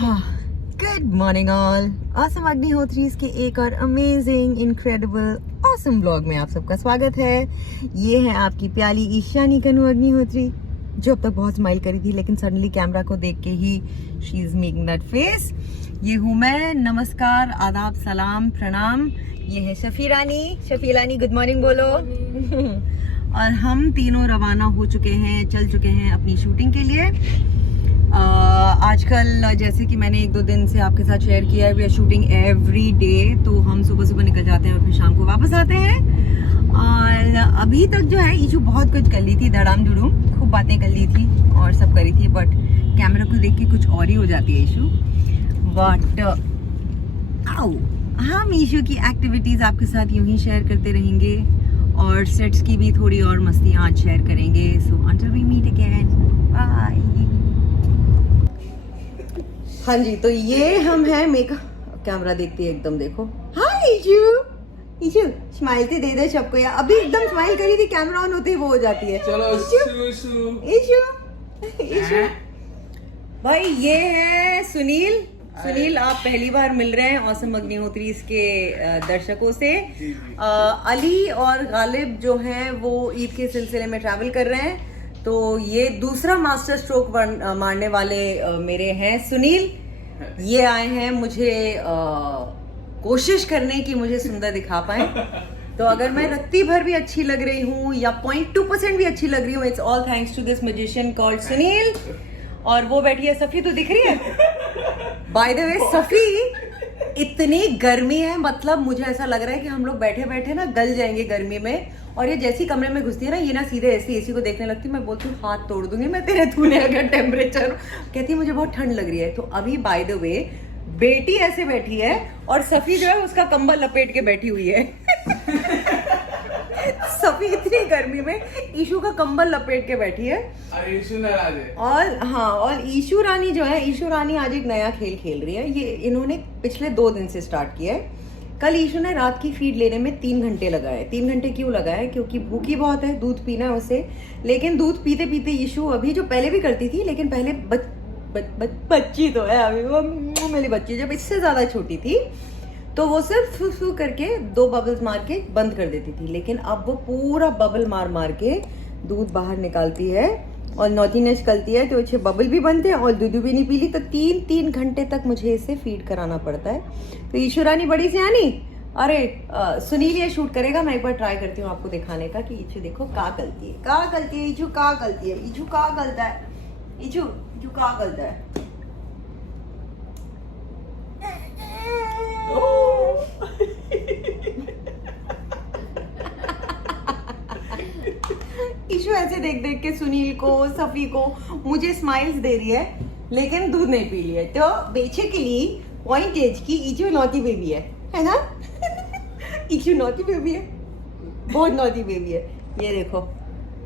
Good morning all. Awesome Agnihotri के एक और अमेजिंग इनक्रेडिबल ऑसम ब्लॉग में आप सबका स्वागत है। ये है आपकी प्याली ईशानी कनु अग्निहोत्री, जो अब तक बहुत स्माइल करी थी लेकिन सडनली कैमरा को देख के ही she is making that face. ये हूँ मैं। नमस्कार, आदाब, सलाम, प्रणाम। ये है शफी रानी, गुड मॉर्निंग बोलो। और हम तीनों रवाना हो चुके हैं, चल चुके हैं अपनी शूटिंग के लिए। आजकल जैसे कि मैंने 1-2 दिन से आपके साथ शेयर किया है, we are shooting every day. तो हम सुबह निकल जाते हैं और फिर शाम को वापस आते हैं। और अभी तक जो है ईशू बहुत कुछ कर ली थी, धड़ाम धुड़ूम खूब बातें कर ली थी और सब करी थी, बट कैमरा को देख के कुछ और ही हो जाती है ईशू। बट हम ईशू की एक्टिविटीज आपके साथ यूं ही शेयर करते रहेंगे और सेट्स की भी थोड़ी और मस्तियाँ आज शेयर करेंगे। So until we meet again, bye. हाँ जी, तो ये हम हैं मेकअप। कैमरा देखती है एकदम, देखो। हाय ईशू स्माइल तो दे दे सबको यार। अभी एकदम स्माइल करी थी, कैमरा ऑन होते ही वो हो जाती है। चलो ईशू भाई, ये है सुनील, आप पहली बार मिल रहे हैं ऑसम अग्निहोत्री के दर्शकों से। अली और गालिब जो हैं वो ईद के सिलसिले में ट्रैवल कर रहे हैं, तो ये दूसरा मास्टर स्ट्रोक मारने वाले मेरे हैं सुनील। ये आए हैं मुझे कोशिश करने की मुझे सुंदर दिखा पाए। तो अगर मैं रत्ती भर भी अच्छी लग रही हूँ या 0.2% भी अच्छी लग रही हूँ, it's all thanks to this magician called Sunil. और वो बैठी है सफी, तो दिख रही है बाय द वे सफी। इतनी गर्मी है, मतलब मुझे ऐसा लग रहा है कि हम लोग बैठे बैठे ना गल जाएंगे गर्मी में। और ये जैसी कमरे में घुसती है ना, ये ना सीधे ऐसी एसी को देखने लगती है। मैं बोलती हूँ हाथ तोड़ दूंगी मैं तेरे, तूने अगर टेम्परेचर। कहती है मुझे बहुत ठंड लग रही है। तो अभी बाय द वे बेटी ऐसे बैठी है और सफी जो है उसका कंबल लपेट के बैठी हुई है। सफी इतनी गर्मी में ईशू का कंबल लपेट के बैठी है। और ईशू रानी जो है, ईशू रानी आज एक नया खेल खेल रही है। ये इन्होंने पिछले 2 दिन से स्टार्ट किया है। कल ईशू ने रात की फीड लेने में 3 घंटे लगाए। 3 घंटे क्यों लगाए? क्योंकि भूखी बहुत है, दूध पीना है उसे। लेकिन दूध पीते पीते ईशू अभी, जो पहले भी करती थी लेकिन पहले बच्ची तो है अभी, वो मेरी बच्ची जब इससे ज्यादा छोटी थी तो वो सिर्फ फू करके 2 बबल्स मार के बंद कर देती थी। लेकिन अब वो पूरा बबल मार के दूध बाहर निकालती है और नॉटीनेस करती है, तो अच्छे बबल भी बनते हैं और दूध भी नहीं पीली। तो 3 घंटे तक मुझे इसे फीड कराना पड़ता है। तो ईश्वरानी बड़ी सियानी। अरे सुनील ये शूट करेगा, मैं एक बार ट्राई करती हूँ आपको दिखाने का कि ईशू देखो का गलती है, ईशू का गलती है, ईशू का गलता है, ईशू का गलता है। ईशू ऐसे देख देख के सुनील को, सफी को, मुझे स्माइल्स दे रही है लेकिन दूध नहीं पी लिया। तो बेसिकली पॉइंट एज की ईशू नॉटी बेबी है ना? ईशू नॉटी बेबी है, बहुत नॉटी बेबी है। ये देखो,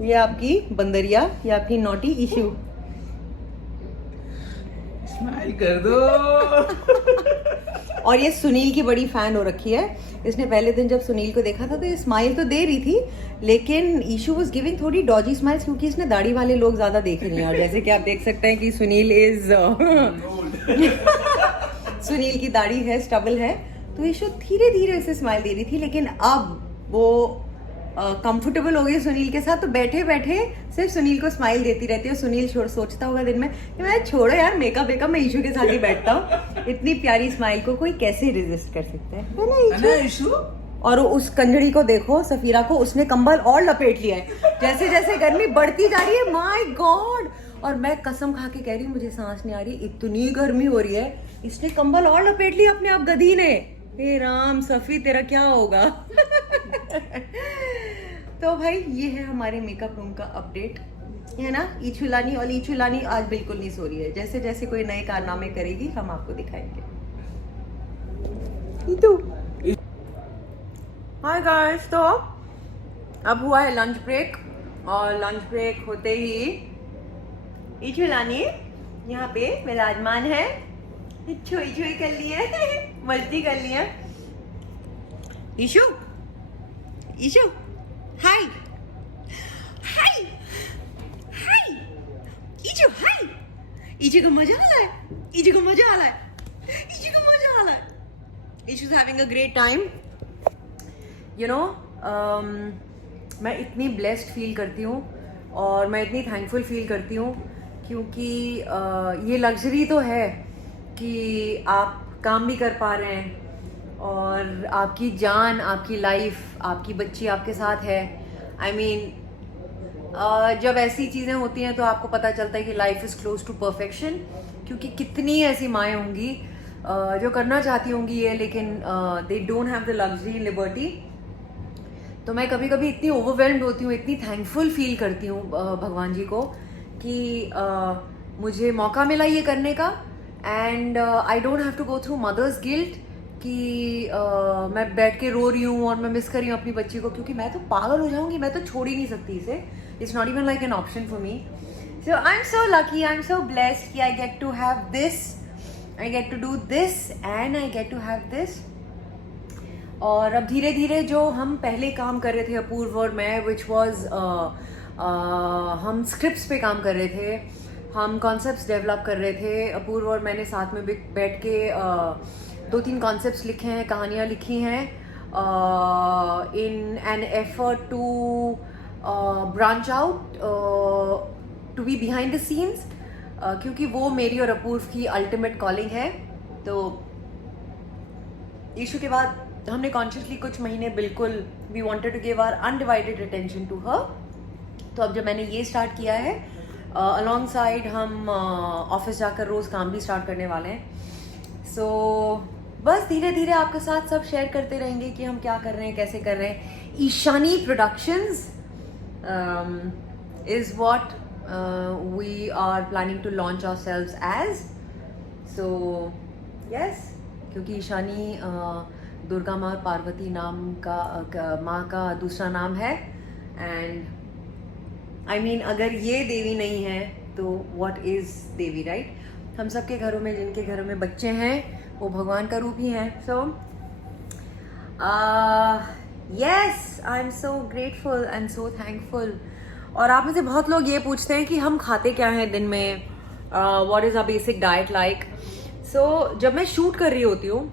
ये आपकी बंदरिया, ये आपकी नॉटी ईशू। स्माइल कर दो। और ये सुनील की बड़ी फैन हो रखी है। इसने पहले दिन जब सुनील को देखा था तो ये स्माइल तो दे रही थी, लेकिन ईशू वाज गिविंग थोड़ी डॉजी स्माइल्स, क्योंकि इसने दाढ़ी वाले लोग ज्यादा देखे नहीं। और जैसे कि आप देख सकते हैं कि सुनील सुनील की दाढ़ी है, स्टबल है, तो ईशू धीरे धीरे उसे स्माइल दे रही थी। लेकिन अब वो कंफर्टेबल हो गई सुनील के साथ, तो बैठे बैठे सिर्फ सुनील को स्माइल देती रहती है। सुनील सोचता होगा दिन में कि मैं छोड़ो यार मेकअप मैं ईशू के साथ ही बैठता हूँ। इतनी प्यारी स्माइल को कोई कैसे रेजिस्ट कर सकता है ना ईशू? और उस कंजड़ी को देखो, सफीरा को, उसने कंबल और लपेट लिया है। जैसे जैसे गर्मी बढ़ती जा रही है, माय गॉड। और मैं कसम खा के कह रही हूँ मुझे सांस नहीं आ रही, इतनी गर्मी हो रही है। इसने कंबल और लपेट लिया अपने आप गधी ने। हे राम सफी, तेरा क्या होगा? तो भाई ये है हमारे मेकअप रूम का अपडेट, है ना? ईचुलानी, और ईचुलानी आज बिल्कुल नहीं सो रही है। जैसे जैसे कोई नए कारनामे करेगी हम आपको दिखाएंगे। हाय गाइस, तो अब हुआ है लंच ब्रेक, और लंच ब्रेक होते ही ईचुलानी यहाँ पे विराजमान है। छुई कर ली है, मस्ती कर ली है। ईशू हाय हाय हाय, ईशू हाय, ईशू को मजा आ रहा है, ईशू को मजा आ रहा है, ईशू को मजा आ रहा है. Ishu's having a great time. You know, मैं इतनी ब्लेस्ड फील करती हूँ और मैं इतनी थैंकफुल फील करती हूँ क्योंकि ये लग्जरी तो है कि आप काम भी कर पा रहे हैं और आपकी जान, आपकी लाइफ, आपकी बच्ची आपके साथ है. आई मीन जब ऐसी चीज़ें होती हैं तो आपको पता चलता है कि life is close to perfection. क्योंकि कितनी ऐसी माएँ होंगी जो करना चाहती होंगी ये, लेकिन they don't have the luxury in liberty. तो मैं कभी कभी इतनी ओवरवेल्म्ड होती हूँ, इतनी थैंकफुल फील करती हूँ भगवान जी को कि मुझे मौका मिला ये करने का. And I don't have to go through mother's guilt कि मैं बैठ के रो रही हूँ और मैं मिस कर रही हूँ अपनी बच्ची को, क्योंकि मैं तो पागल हो जाऊंगी, मैं तो छोड़ ही नहीं सकती इसे. It's not even like an option for me. So I am so lucky, I am so blessed कि I get to have this, I get to do this and I get to have this. और अब धीरे धीरे जो हम पहले काम कर रहे थे अपूर्व और मैं, विच वॉज हम स्क्रिप्ट्स पे काम कर रहे थे, हम कॉन्सेप्ट्स डेवलप कर रहे थे. अपूर्व और मैंने साथ में बैठ के 2-3 कॉन्सेप्ट्स लिखे हैं, कहानियाँ लिखी हैं in an effort to branch out, to be behind the scenes, क्योंकि वो मेरी और अपूर्व की अल्टीमेट कॉलिंग है. तो इशू के बाद हमने कॉन्शियसली कुछ महीने बिल्कुल we wanted to give our undivided attention to her. तो अब जब मैंने ये स्टार्ट किया है, अलॉन्ग साइड हम ऑफिस जाकर रोज़ काम भी स्टार्ट करने वाले हैं. सो बस धीरे धीरे आपके साथ सब शेयर करते रहेंगे कि हम क्या कर रहे हैं, कैसे कर रहे हैं. Ishani productions is what we are planning to launch ourselves as. So yes, क्योंकि ईशानी दुर्गा माँ और पार्वती नाम का माँ का दूसरा नाम है. एंड आई मीन अगर ये देवी नहीं है तो व्हाट इज देवी, राइट? हम सबके घरों में, जिनके घरों में बच्चे हैं, वो भगवान का रूप ही है. So yes, I am so grateful and so thankful. और आप में से बहुत लोग ये पूछते हैं कि हम खाते क्या हैं दिन में, what is a basic diet like. So जब मैं शूट कर रही होती हूँ,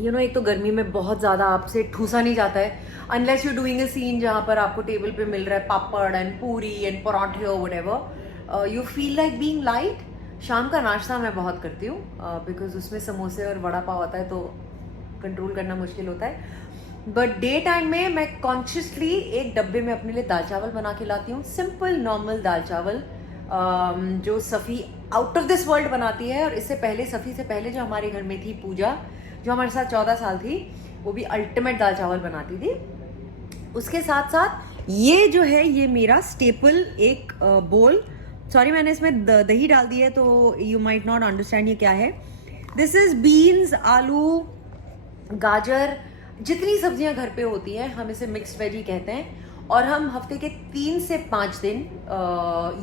यू नो, एक तो गर्मी में बहुत ज़्यादा आपसे ठूसा नहीं जाता है unless you doing a scene जहाँ पर आपको टेबल पे मिल रहा है पापड़ एंड पूरी एंड पराठे और whatever. You feel like being light. शाम का नाश्ता मैं बहुत करती हूँ बिकॉज उसमें समोसे और वड़ा पाव होता है तो कंट्रोल करना मुश्किल होता है. बट डे टाइम में मैं कॉन्शियसली एक डब्बे में अपने लिए दाल चावल बना के लाती हूँ. सिंपल नॉर्मल दाल चावल जो Safi out of this world बनाती है. और इससे पहले, सफ़ी से पहले जो हमारे घर में थी पूजा, जो हमारे साथ 14 साल थी, वो भी अल्टीमेट दाल चावल बनाती थी. उसके साथ साथ ये जो है, ये मेरा स्टेपल एक बोल, सॉरी मैंने इसमें दही डाल दी है तो यू माइट नॉट अंडरस्टैंड ये क्या है. दिस इज बीन्स, आलू, गाजर, जितनी सब्जियां घर पे होती हैं हम इसे मिक्स्ड वेजी कहते हैं. और हम हफ्ते के 3 से 5 दिन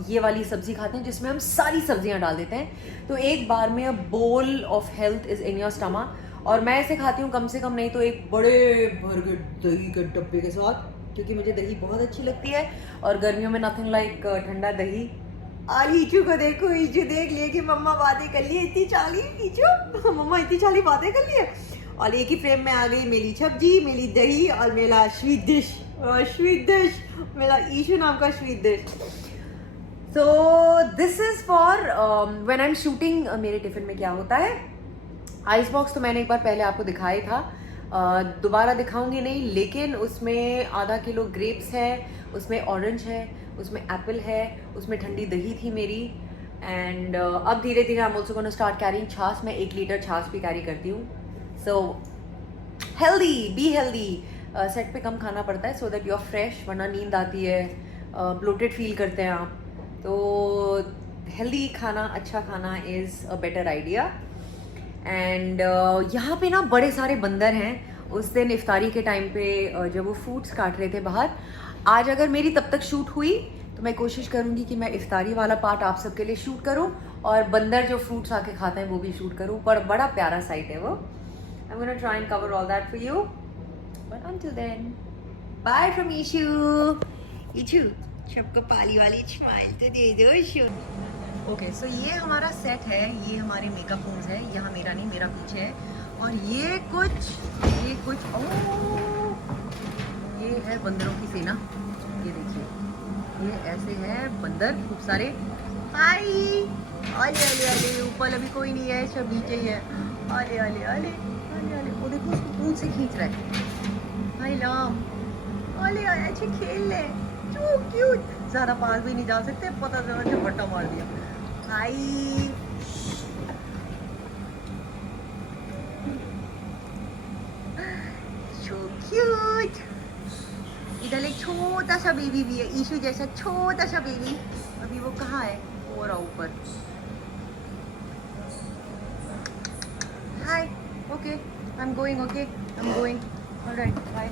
ये वाली सब्जी खाते हैं जिसमें हम सारी सब्जियां डाल देते हैं. तो एक बार में a bowl of health is in your stomach. और मैं इसे खाती हूँ कम से कम नहीं तो एक बड़े भर के दही के डब्बे के साथ, क्योंकि मुझे दही बहुत अच्छी लगती है. और गर्मियों में नथिंग लाइक ठंडा दही. आज ईचू को देखो, ईचू देख लिए कि मम्मा बातें कर लिए इतनी चाली. ईचू मम्मा इतनी चाली बातें कर लिए. और एक ही फ्रेम में आ गई मेरी सब्जी, मेरी दही और मेरा स्वीट डिश. स्वीट डिश, मेरा ईशू नाम का sweet dish. So this is for when I am shooting. मेरे टिफिन में क्या होता है, आइस बॉक्स तो मैंने एक बार पहले आपको दिखाया था, दोबारा दिखाऊंगी नहीं. लेकिन उसमें आधा किलो ग्रेप्स है, उसमें ऑरेंज है, उसमें एप्पल है, उसमें ठंडी दही थी मेरी. एंड अब धीरे धीरे I am also gonna start carrying छाछ. मैं 1 लीटर छाछ भी कैरी करती हूँ. So healthy, be healthy. Set पे कम खाना पड़ता है so that you are fresh, वरना नींद आती है, ब्लोटेड फील करते हैं आप. तो हेल्दी खाना, अच्छा खाना is a better idea. And यहाँ पे ना बड़े सारे बंदर हैं. उस दिन इफ्तारी के टाइम पे जब वो फ्रूट्स काट रहे थे बाहर, आज अगर मेरी तब तक शूट हुई तो मैं कोशिश करूँगी कि मैं इफ्तारी वाला पार्ट आप सबके लिए शूट करूँ और बंदर जो फ्रूट्स आके खाते हैं वो भी शूट करूँ. पर बड़ा प्यारा साइट है वो. I am gonna try and cover all that for you. But until then, bye from Ishu. Ishu, सबको पाली वाली स्माइल तो दे दो ईशू. ओके सो ये हमारा सेट है, ये हमारे मेकअप फोन्स है, यहाँ मेरा नहीं, मेरा पीछे है। और ये कुछ ये है बंदरों की सेना। ये देखिए, ये ऐसे है बंदर खूब सारे। हाय, अले अले अले, ऊपर अभी कोई नहीं है, सब नीचे ही है। अले अले अले अले अले, वो देखो उसको पूंछ से खींच रहा है। हाय राम, अले अले, अच्छे खेल ले, क्यों क्यूट। ज़्यादा पास भी नहीं जा सकते, पता चला झपट्टा मार दिया। हाय, सो क्यूट। इधर एक छोटा सा बेबी भी है, ईशु जैसा छोटा सा बेबी। अभी वो कहाँ है? वो रहा ऊपर। Hi, okay, I am going, okay, I am going, alright, bye.